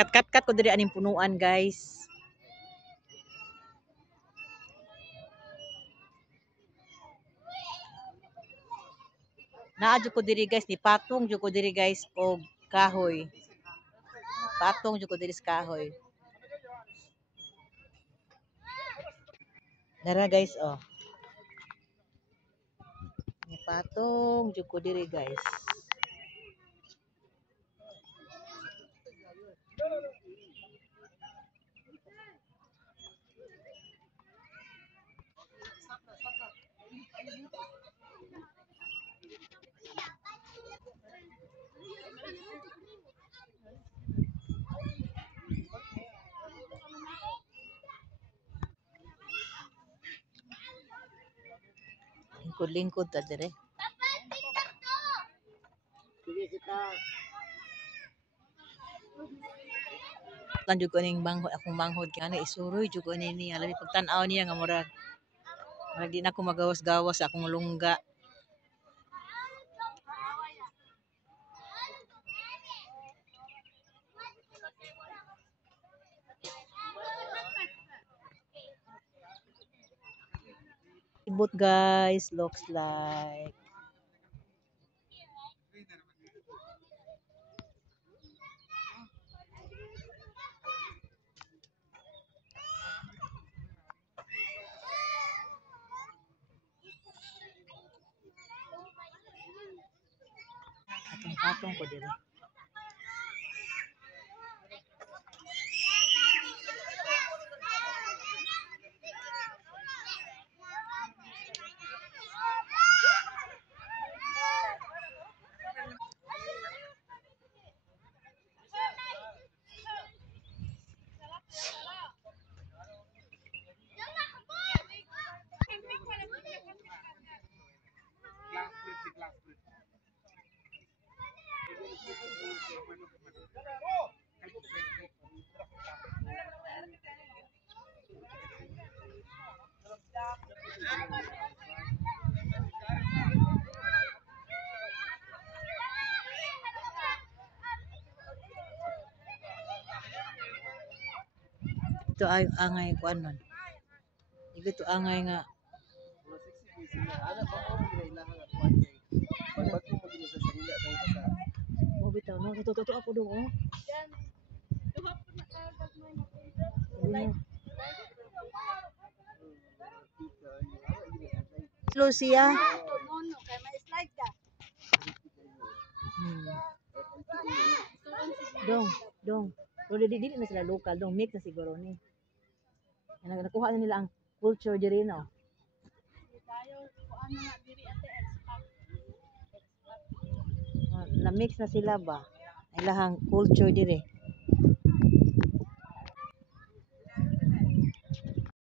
Kat ko diri aning punuan, guys. Naa jud ko diri, guys, ni patong jud ko diri, guys, og kahoy. Patong jud ko diri sa kahoy. Dara, guys, oh. Ni patong jud ko diri, guys. Lingkod-lingkod ta dire. Tan jud ko ning manghod, akong manghod kay ana isuroy jud ko nini. Alabi pagtan-aw niya nga murag di na ako magawas-gawas sa akong lungga. Ibot, guys, looks like patong ko diri. Ito ay angay ko anon. Ito angay nga mo bitaw no tututo ako do oh. Lucia. Dong. Pero dili na sila local, dong mix na siguro ni. Nakuha na nila ang culture diri no. Na mix na sila ba? Ilahang culture dire.